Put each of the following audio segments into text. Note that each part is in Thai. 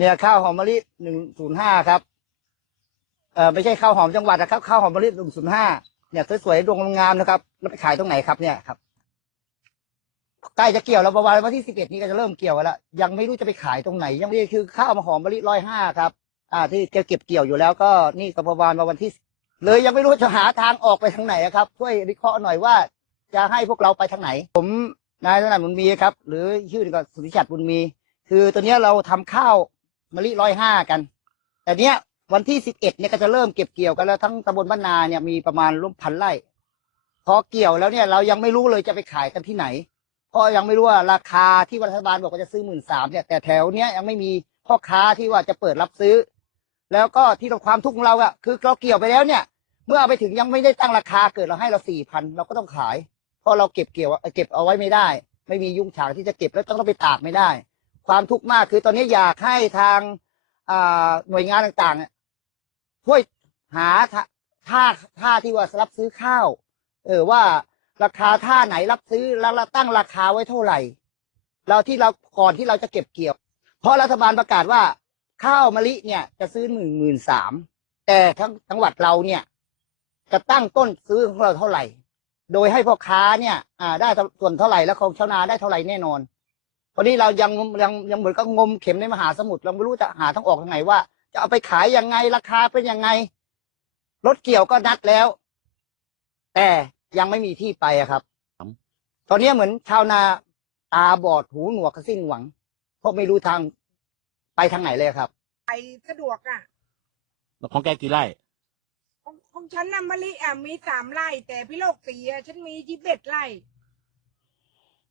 เนี่ยข้าวหอมมะลิหนึ่งศูนย์ห้าครับ เออไม่ใช่ข้าวหอมจังหวัดนะครับข้าวหอมมะลิหนึ่งศูนย์ห้าเนี่ยสวยๆดวงงามนะครับแล้วไปขายตรงไหนครับเนี่ยครับใกล้จะเกี่ยวแล้วประมาณวันที่สิบเอ็ดนี้ก็จะเริ่มเกี่ยวแล้วยังไม่รู้จะไปขายตรงไหน ยังนี่คือข้าวหอมมะลิร้อยห้าครับ อ่า ที่เก็บเกี่ยวอยู่แล้วก็นี่ก็ประมาณวันที่ เลยยังไม่รู้จะหาทางออกไปทางไหนครับช่วยวิเคราะห์หน่อยว่า จะให้พวกเราไปทางไหน ผมนายสนั่นบุญมีครับ หรือชื่อก็สุริชัดบุญมี คือตัวเนี้ยเราทำข้าว มะลิร้อยห้ากัน แต่เนี้ยวันที่สิบเอ็ดเนี่ยก็จะเริ่มเก็บเกี่ยวกันแล้วทั้งตำบลบ้านนาเนี่ยมีประมาณร่วมพันไร่พอเกี่ยวแล้วเนี่ยเรายังไม่รู้เลยจะไปขายกันที่ไหน เพราะยังไม่รู้ว่าราคาที่รัฐบาลบอกว่าจะซื้อหมื่นสามเนี่ยแต่แถวเนี้ยยังไม่มีพ่อค้าที่ว่าจะเปิดรับซื้อ แล้วก็ที่เราความทุกข์ของเราอะคือเราเกี่ยวไปแล้วเนี่ย เมื่อเอาไปถึงยังไม่ได้ตั้งราคาเกิดเราให้เราสี่พันเราก็ต้องขาย เพราะเราเก็บเกี่ยวเก็บเอาไว้ไม่ได้ ไม่มียุงฉางที่จะเก็บแล้วต้องไปตากไม่ได้ ความทุกข์มากคือตอนนี้อยากให้ทางหน่วยงานต่างๆช่วยหาท่าท่าที่ว่ารับซื้อข้าว เออว่าราคาท่าไหนรับซื้อแล้วตั้งราคาไว้เท่าไหร่ เราที่เราก่อนที่เราจะเก็บเกี่ยว เพราะรัฐบาลประกาศว่าข้าวมะลิเนี่ยจะซื้อหนึ่งหมื่นสามแต่ทั้งจังหวัดเราเนี่ย จะตั้งต้นซื้อของเราเท่าไหร่ โดยให้พ่อค้าเนี่ยอ่าได้ส่วนเท่าไหร่แล้วของชาวนาได้เท่าไหร่แน่นอน ตอนนี้เรายังยังยังเหมือนกับงมเข็มในมหาสมุทรเราไม่รู้จะหาทางออกยังไงว่า จะเอาไปขายยังไงราคาเป็นยังไงรถเกี่ยวก็นัดแล้ว แต่ยังไม่มีที่ไปอะครับ ตอนนี้เหมือนชาวนาตาบอดหูหนวกกระสิ้นหวัง เพราะไม่รู้ทางไปทางไหนเลยครับ ไปสะดวกอะแล้วของแกกี่ไร่ของของฉันน่ะมะลิอะมีสามไร่ แต่พี่โลกสีอะฉันมียี่สิบเอ็ดไร่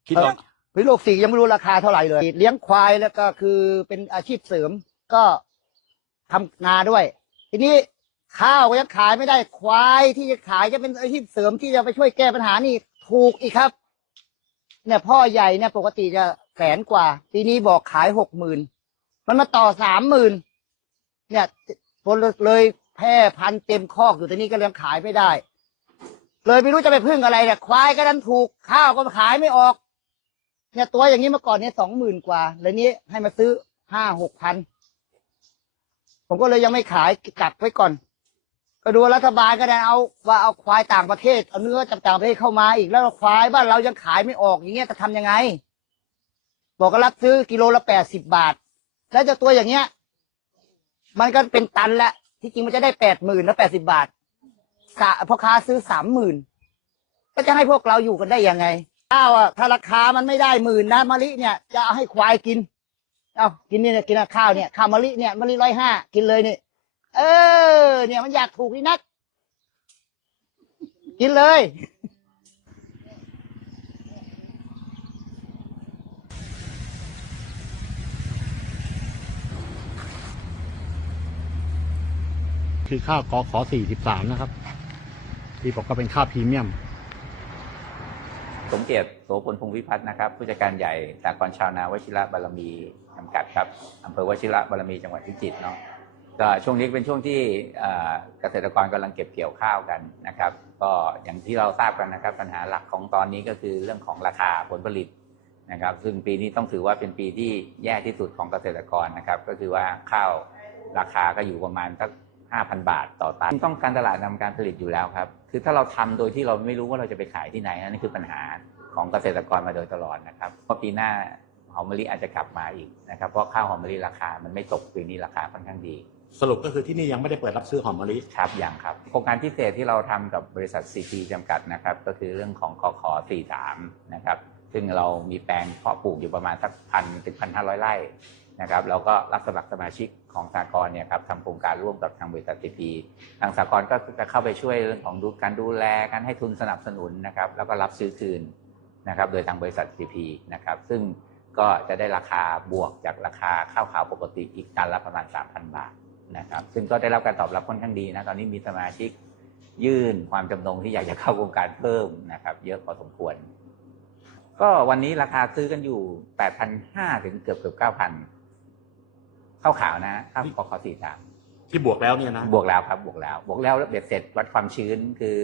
คิดว่าวิโลกสี่ยังไม่รู้ราคาเท่าไหร่เลย เลี้ยงควายแล้วก็คือเป็นอาชีพเสริมก็ทำนาด้วย ทีนี้ข้าวก็ยังขายไม่ได้ควายที่จะขายจะเป็นอาชีพเสริมที่จะไปช่วยแก้ปัญหานี่ถูกอีกครับ เนี่ยพ่อใหญ่เนี่ยปกติจะแสนกว่า ปีนี้บอกขายหกหมื่นมันมาต่อสามหมื่นเนี่ยคนเลยแพร่พันเต็มคอกอยู่ตอนนี้ก็ยังขายไม่ได้ เลยไม่รู้จะไปพึ่งอะไรเนี่ยควายก็ดันถูกข้าวก็ขายไม่ออก เนี่ยตัวอย่างนี้เมื่อก่อนเนี่ยสองหมื่นกว่าแล้วนี้ให้มาซื้อห้าหกพันผมก็เลยยังไม่ขายกักไว้ก่อน ก็ดูรัฐบาลก็ได้เอาว่าเอาควายต่างประเทศเอาเนื้อจากต่างประเทศเข้ามาอีกแล้วควายบ้านเรายังขายไม่ออกอย่างเงี้ยจะทำยังไง บอกก็รับซื้อกิโลละแปดสิบบาท แล้วเจะตัวอย่างเงี้ย มันก็เป็นตันละที่จริงมันจะได้แปดหมื่นแล้วแปดสิบาทพ่อค้าซื้อสามหมื่นก็จะให้พวกเราอยู่กันได้ยังไง ข้าวอะถ้าราคามันไม่ได้หมื่นนะมะลิเนี่ยจะเอาให้ควายกิน เอากินนี่เนี่ยกินอะข้าวเนี่ยข้าวมะลิเนี่ยมะลิร้อยห้ากินเลยนี่เออ เนี่ยมันอยากถูกนี่นัก กินเลย คือข้าวกอขอสี่สิบสามนะครับ ที่บอกก็เป็นข้าวพรีเมียม สมเกียรติโสพลพงศ์วิพัฒน์นะครับ ผู้จัดการใหญ่สากลชาวนาวชิระบารมีจำกัดครับอำเภอวชิระบารมีจังหวัดพิจิตรเนาะก็ช่วงนี้เป็นช่วงที่เกษตรกรกำลังเก็บเกี่ยวข้าวกันนะครับ ก็อย่างที่เราทราบกันนะครับ ปัญหาหลักของตอนนี้ก็คือเรื่องของราคาผลผลิตนะครับ ซึ่งปีนี้ต้องถือว่าเป็นปีที่แย่ที่สุดของเกษตรกรนะครับ ก็คือว่าข้าวราคาก็อยู่ประมาณสัก5,000 บาทต่อตันต้องการตลาดนำการผลิตอยู่แล้วครับ คือถ้าเราทำโดยที่เราไม่รู้ว่าเราจะไปขายที่ไหนนั่นคือปัญหาของเกษตรกรมาโดยตลอดนะครับเพราะปีหน้าหอมมะลิอาจจะกลับมาอีกนะครับเพราะข้าวหอมมะลิราคา มันไม่ตกปีนี้ราคาค่อนข้างดี สรุปก็คือที่นี่ยังไม่ได้เปิดรับซื้อหอมมะลิครับอย่างครับ โครงการพิเศษที่เราทำกับบริษัท CP จำกัดนะครับ ก็คือเรื่องของคอขอ43นะครับ ซึ่งเรามีแปลงเพาะปลูกอยู่ประมาณสักพันถึงพันห้าร้อยไร่ นะครับแล้วก็รับสมัครสมาชิกของสากลเนี่ยครับทำโครงการร่วมกับทางบริษัท CP ทางสากลก็จะเข้าไปช่วยเรื่องของดูการดูแลการให้ทุนสนับสนุนนะครับแล้วก็รับซื้อคืนนะครับโดยทางบริษัท CP นะครับซึ่งก็จะได้ราคาบวกจากราคาข้าวขาวปกติอีกตันละประมาณ 3,000 บาทนะครับซึ่งก็ได้รับการตอบรับค่อนข้างดีนะตอนนี้มีสมาชิกยื่นความจำนงที่อยากจะเข้าโครงการเพิ่มนะครับ เยอะพอสมควร ก็วันนี้ราคาซื้อกันอยู่ 8,500 ถึงเกือบเกือบ9,000 ข้าวขาวนะข้าวขอขอสี่สามที่บวกแล้วเนี่ยนะบวกแล้วครับบวกแล้ว บวกแล้วเบ็ดเสร็จวัดความชื้นคือ